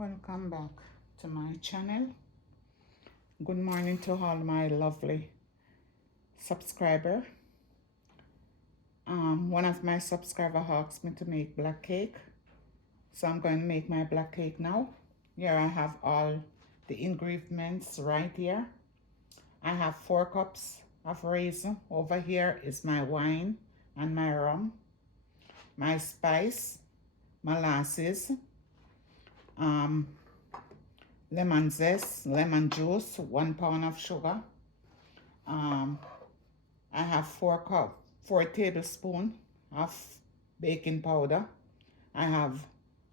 Welcome back to my channel. Good morning to all my lovely subscriber. One of my subscriber asked me to make black cake, so I'm going to make my black cake now. Here I have all the ingredients right here. I have 4 cups of raisin. Over here is my wine and my rum, my spice, molasses, lemon zest, lemon juice, 1 pound of sugar. I have 4 tablespoons of baking powder. I have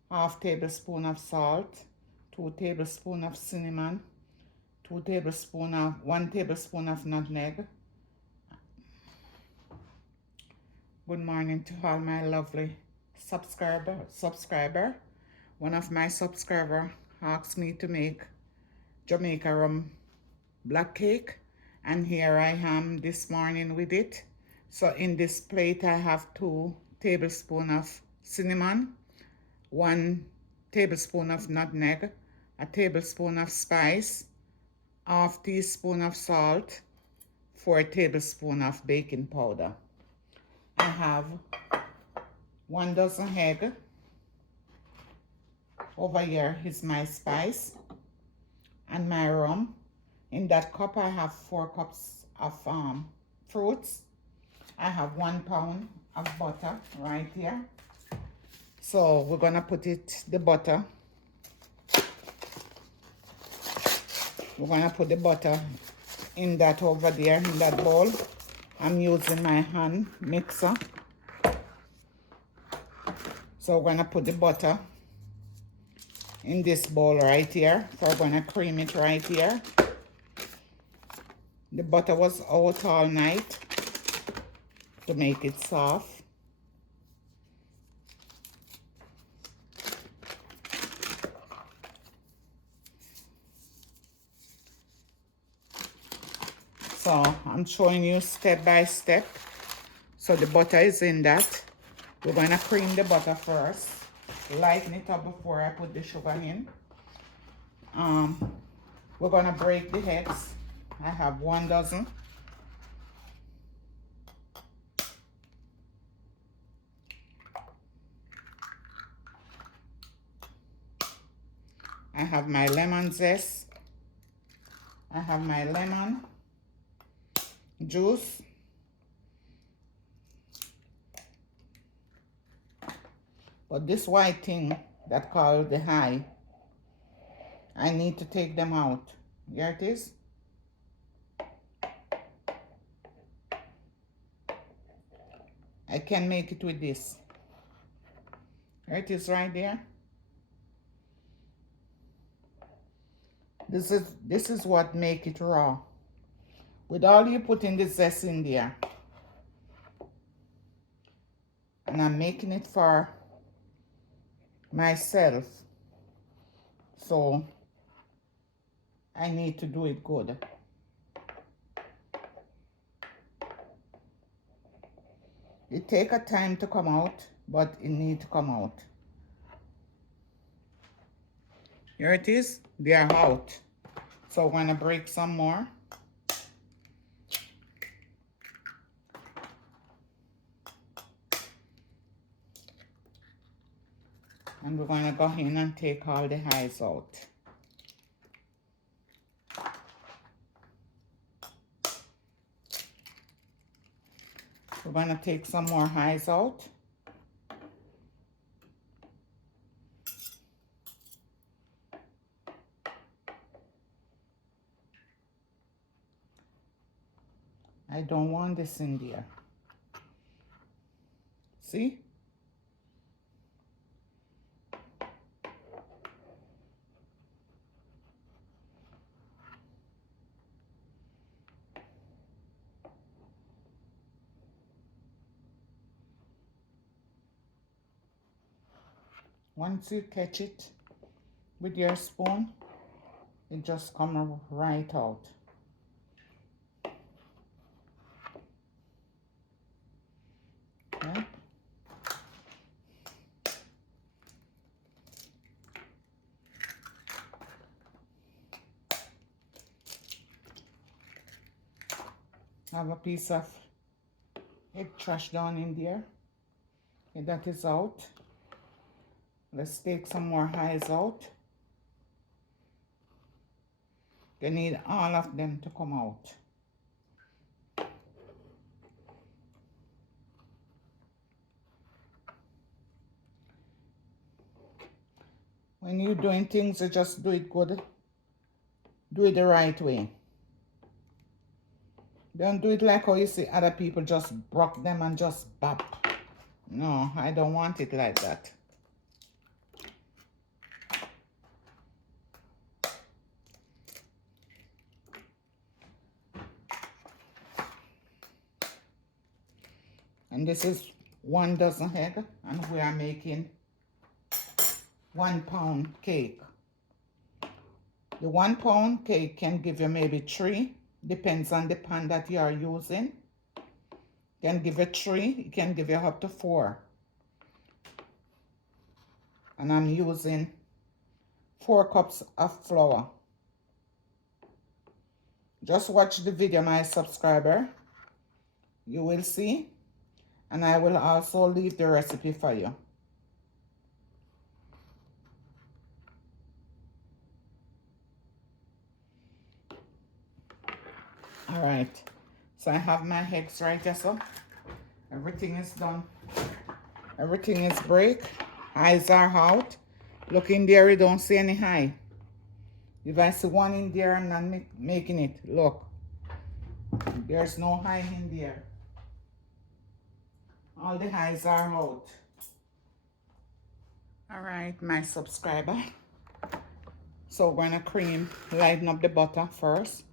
half tablespoon of salt, 2 tablespoons of cinnamon, 1 tablespoon of nutmeg. Good morning to all my lovely subscriber. One of my subscriber asked me to make Jamaican rum black cake, and here I am this morning with it. So in this plate I have 2 tablespoons of cinnamon, 1 tablespoon of nutmeg, a tablespoon of spice, half teaspoon of salt, 4 tablespoons of baking powder. I have 1 dozen egg. Over here is my spice and my rum. In that cup I have 4 cups of fruits. I have 1 pound of butter right here. So we're gonna put the butter. We're gonna put the butter in that over there, in that bowl. I'm using my hand mixer. So we're gonna put the butter in this bowl right here. So we're gonna cream it right here. The butter was out all night to make it soft. So I'm showing you step by step. So the butter is in that. We're gonna cream the butter first. Lighten it up before I put the sugar in. We're gonna break the eggs. I have 1 dozen. I have my lemon zest. I have my lemon juice. But this white thing that called the eye, I need to take them out. Here it is. I can make it with this. Here it is right there. This is what make it raw. With all you put in the zest in there. And I'm making it for myself. So I need to do it good. It take a time to come out, but it need to come out. Here it is. They are out. So we're gonna break some more. And we're gonna go in and take all the eyes out. We're gonna take some more eyes out. I don't want this in there. See? Once you catch it with your spoon, it just comes right out. Okay? have a piece of egg trash down in there. Okay, that is out. Let's take some more highs out. You need all of them to come out. When you're doing things, you just do it good. Do it the right way. Don't do it like how you see other people just broke them and just bop. No, I don't want it like that. And this is 1 dozen egg, and we are making 1 pound cake. The 1 pound cake can give you maybe 3, depends on the pan that you are using. Can give you 3, it can give you up to 4. And I'm using 4 cups of flour. Just watch the video, my subscriber. You will see. And I will also leave the recipe for you. All right. So I have my eggs right here, so everything is done. Everything is break. Eyes are out. Look in there, you don't see any eye. If I see one in there, I'm not making it. Look. There's no eye in there. All the eyes are out. All right, my subscriber. So we're gonna lighten up the butter first.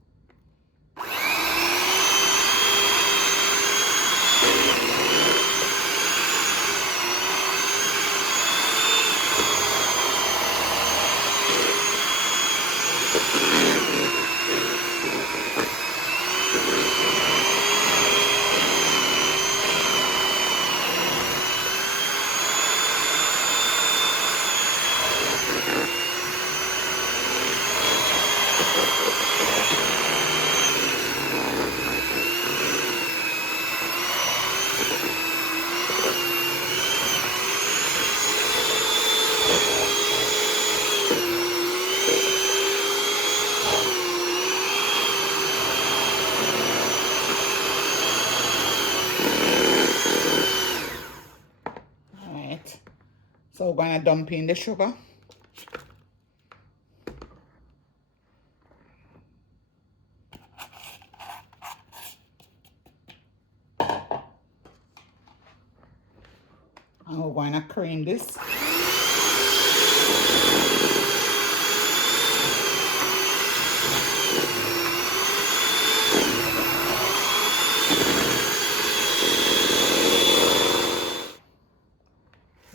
So we're gonna dump in the sugar. And we're gonna cream this.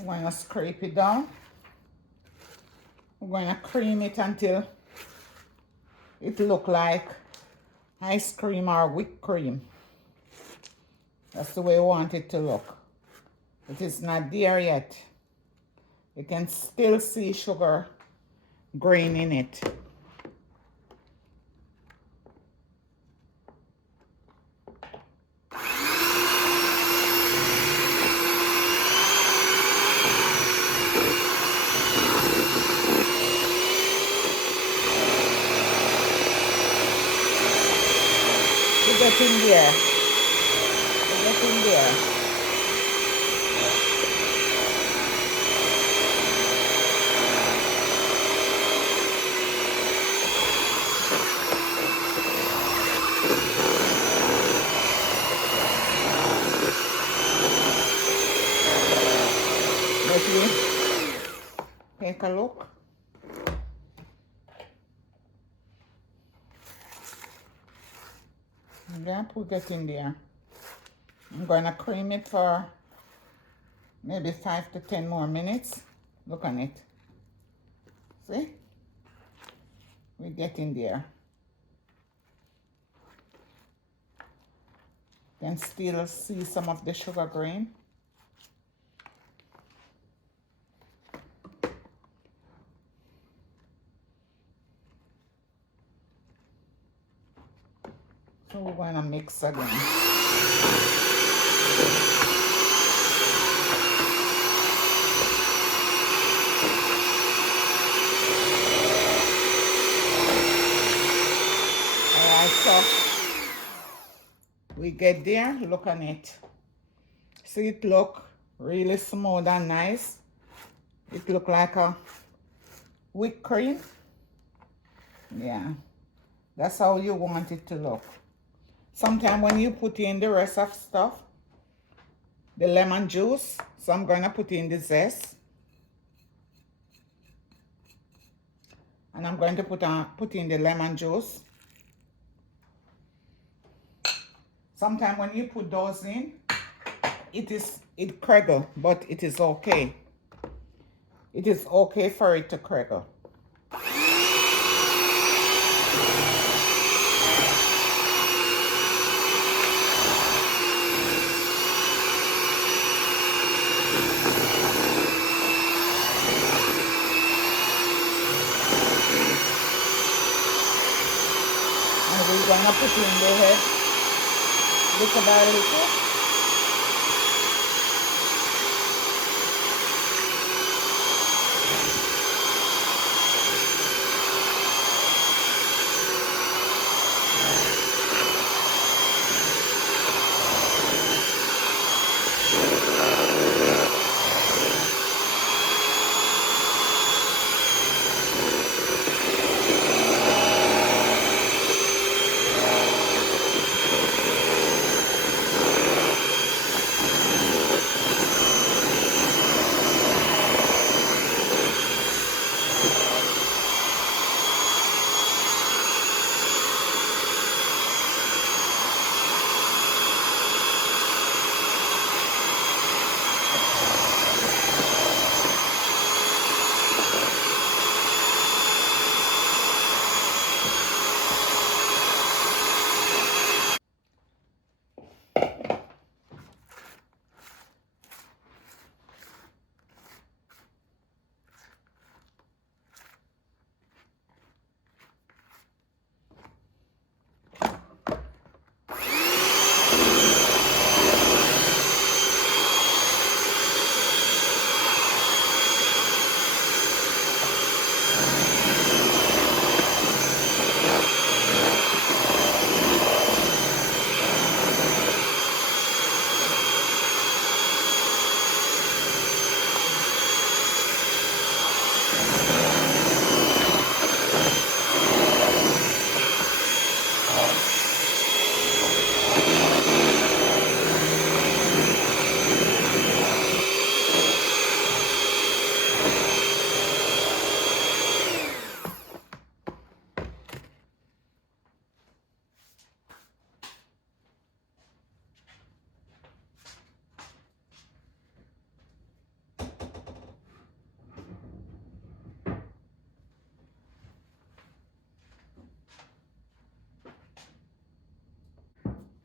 We're gonna scrape it down. We're gonna cream it until it look like ice cream or whipped cream. That's the way we want it to look. It is not there yet. You can still see sugar grain in it. Get in there. Get in there. Let me take a look. Yeah, put it in there. I'm gonna cream it for maybe 5 to 10 more minutes. Look on it. See? We get in there. Can still see some of the sugar grain. So we're going to mix again. Alright, so we get there, look on it. See, it look really smooth and nice. It look like a whipped cream. Yeah, that's how you want it to look. Sometimes when you put in the rest of stuff, the lemon juice, so I'm going to put in the zest. And I'm going to put in the lemon juice. Sometimes when you put those in, it crackle, but it is okay. It is okay for it to crackle. And we're gonna put in the head little by little.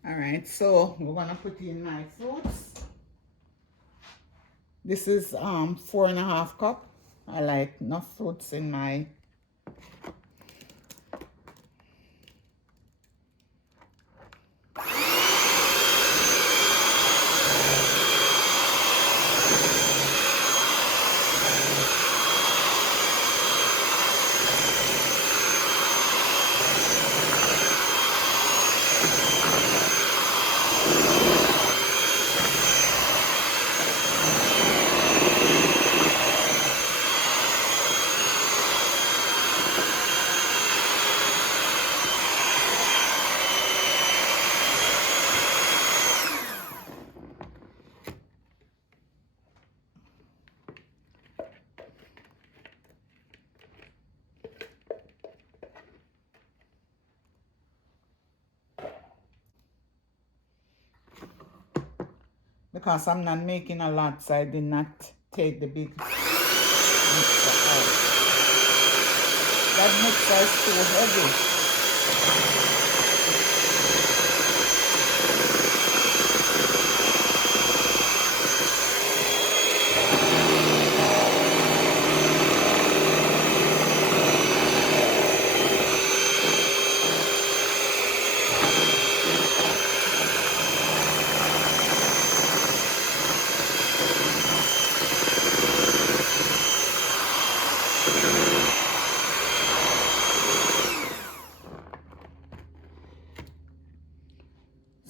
All right, so we're gonna put in my fruits. This is 4.5 cup. I like enough fruits in my. Because I'm not making a lot, so I did not take the big mixer out. That mixer is too heavy.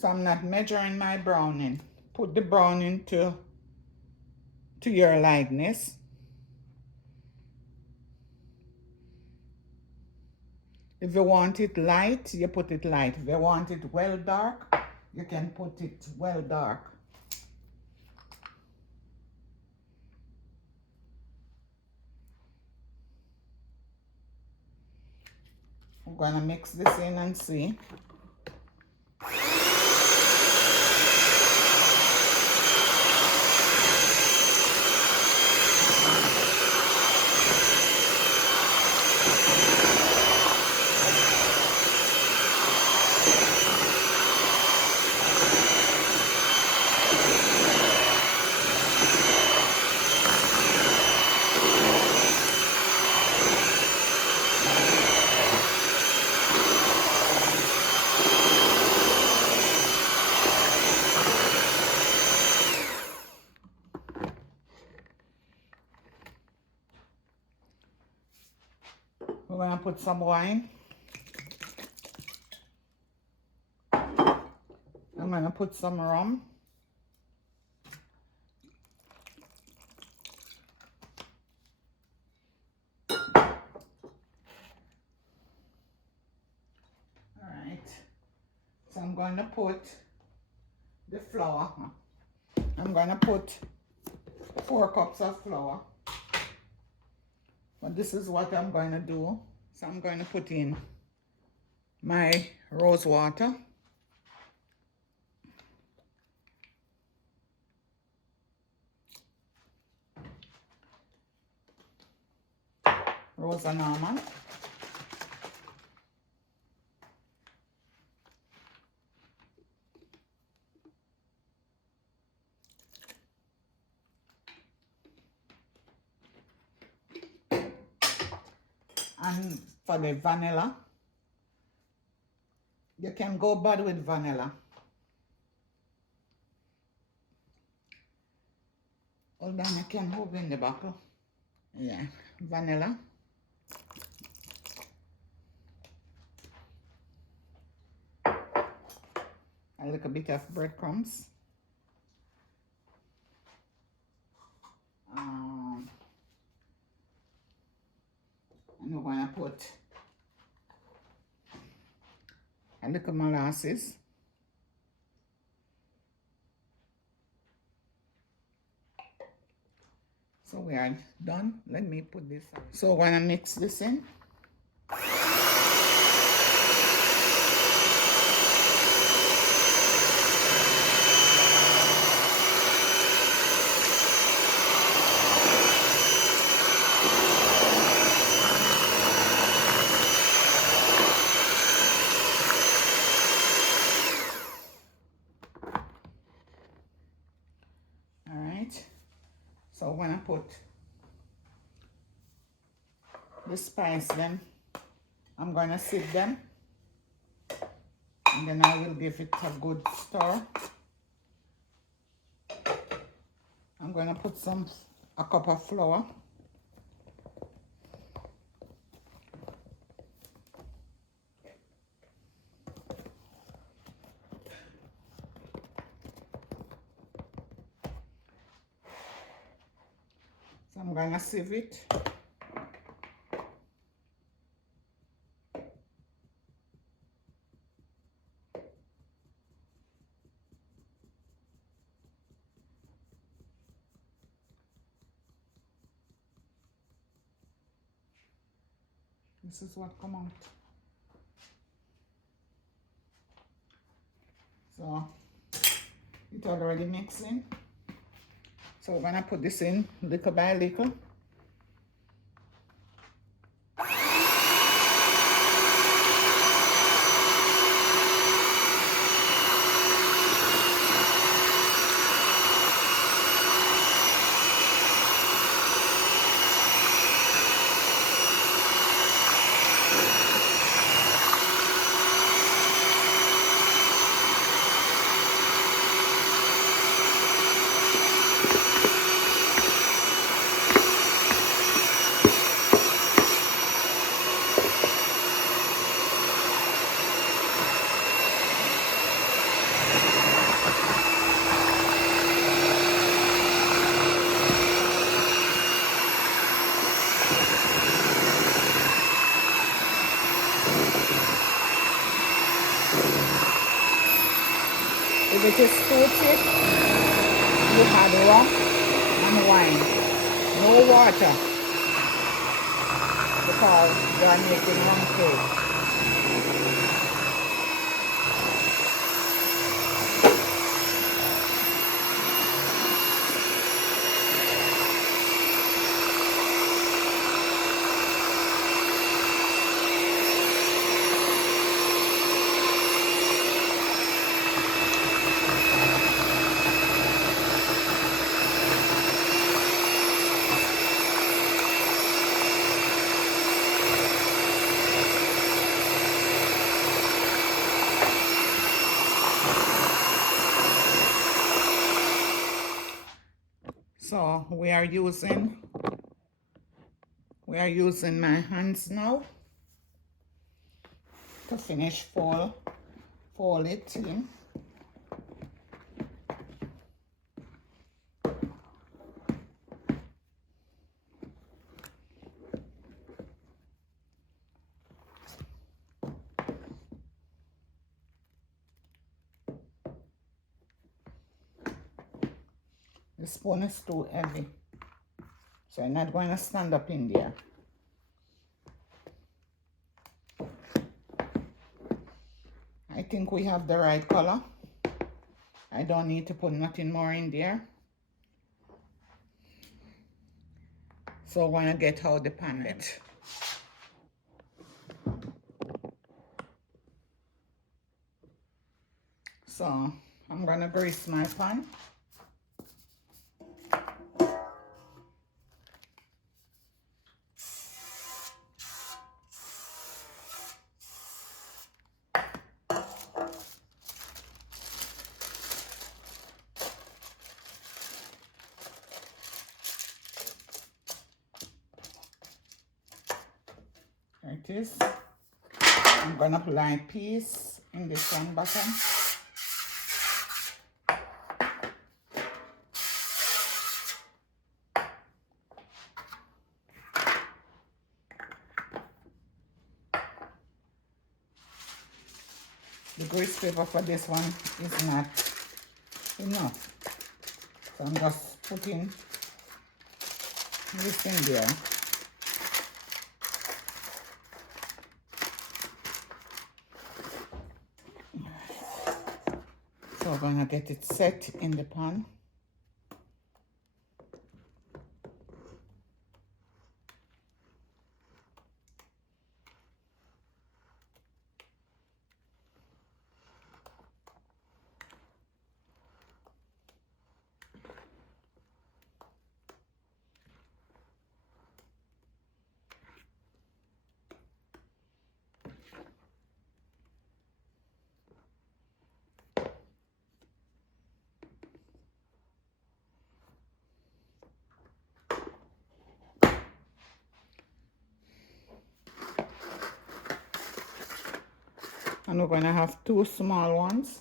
So I'm not measuring my browning. Put the browning to your likeness. If you want it light, you put it light. If you want it well dark, you can put it well dark. I'm gonna mix this in and see. We're gonna put some wine. I'm gonna put some rum. Alright. So I'm gonna put the flour. I'm gonna put 4 cups of flour. But this is what I'm going to do. So I'm going to put in my rose water. Rose and almond. And for the vanilla, you can go bad with vanilla. Hold on, I can hold in the bottle. Yeah, vanilla. A little bit of breadcrumbs. And we're going to put a little molasses. So we are done. Let me put this on. So we're going to mix this in. So when I put the spice then, I'm going to sieve them. And then I will give it a good stir. I'm going to put a cup of flour. So I'm going to sieve it. This is what come out. So it's already mixing. So we're gonna put this in little by little. If it is too thick, you add rum and wine. No water, because you are making rum cake. So we are using my hands now to finish fold it in. The spoon is too heavy, so I'm not going to stand up in there. I think we have the right color. I don't need to put nothing more in there. So we're going to get out the pan. So I'm going to grease my pan. There it is. I'm going to apply peas in the front bottom. The grease paper for this one is not enough, so I'm just putting this in there. So we're gonna get it set in the pan. And we're going to have 2 small ones.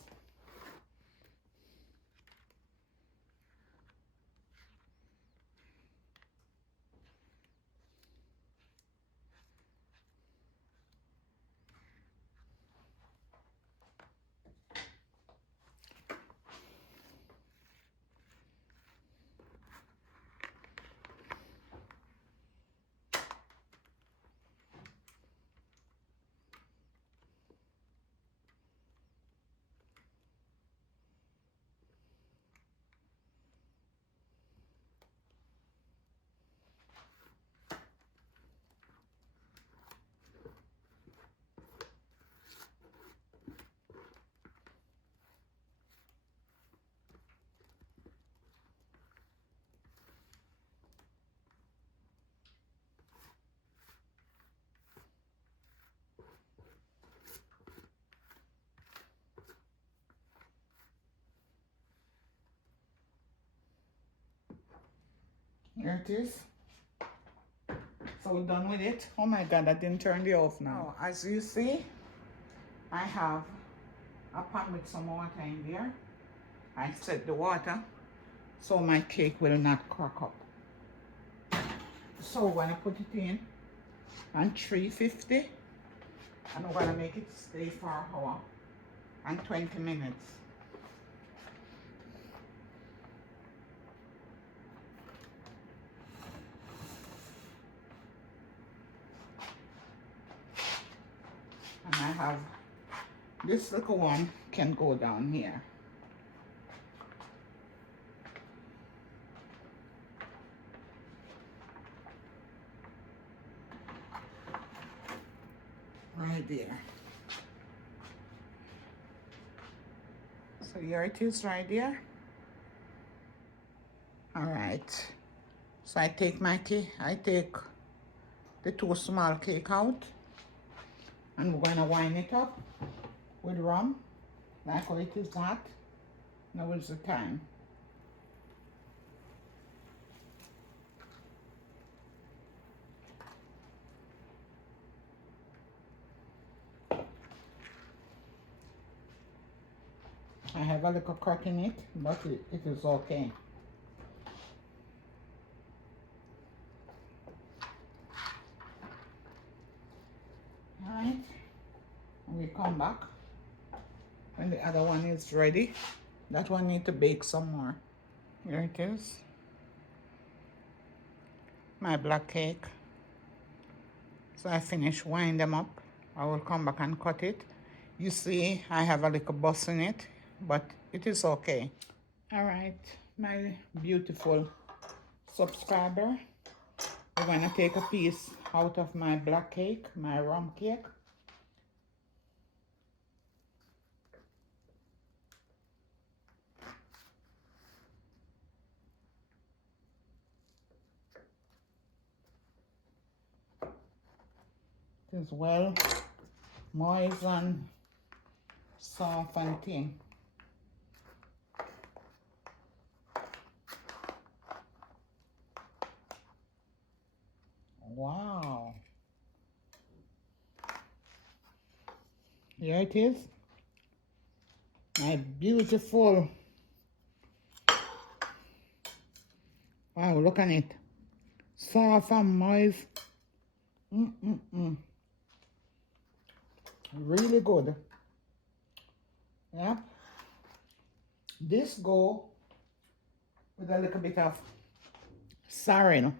There it is. So we're done with it. Oh my God, I didn't turn the off now. Oh, as you see, I have a pan with some water in there. I set the water so my cake will not crack up. So we're gonna put it in on 350 and we're gonna make it stay for an hour and 20 minutes. And I have this little one can go down here. Right there. So here it is right there. All right. So I take the two small cake out, and we're gonna wind it up with rum, like how it is that. Now is the time. I have a little crack in it, but it is okay. All right, and we come back when the other one is ready. That one need to bake some more. Here it is, my black cake. So I finish wind them up. I will come back and cut it. You see, I have a little bust in it, but it is okay. All right, my beautiful subscriber, we're gonna take a piece out of my black cake, my rum cake. It is well moist and soft and thin. Wow. Here it is. My beautiful. Wow, look at it. Soft and moist. Really good. Yep. This go with a little bit of sarin.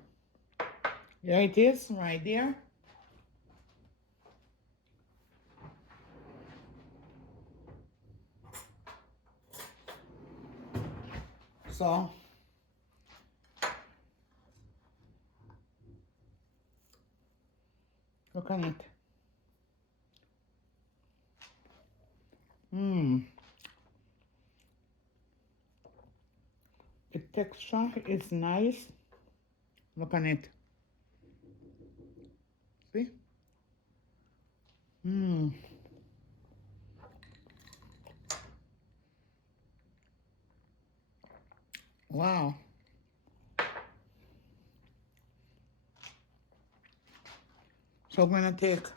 Here it is, right there. So, look at it. The texture is nice. Look at it. See? Wow. So I'm gonna take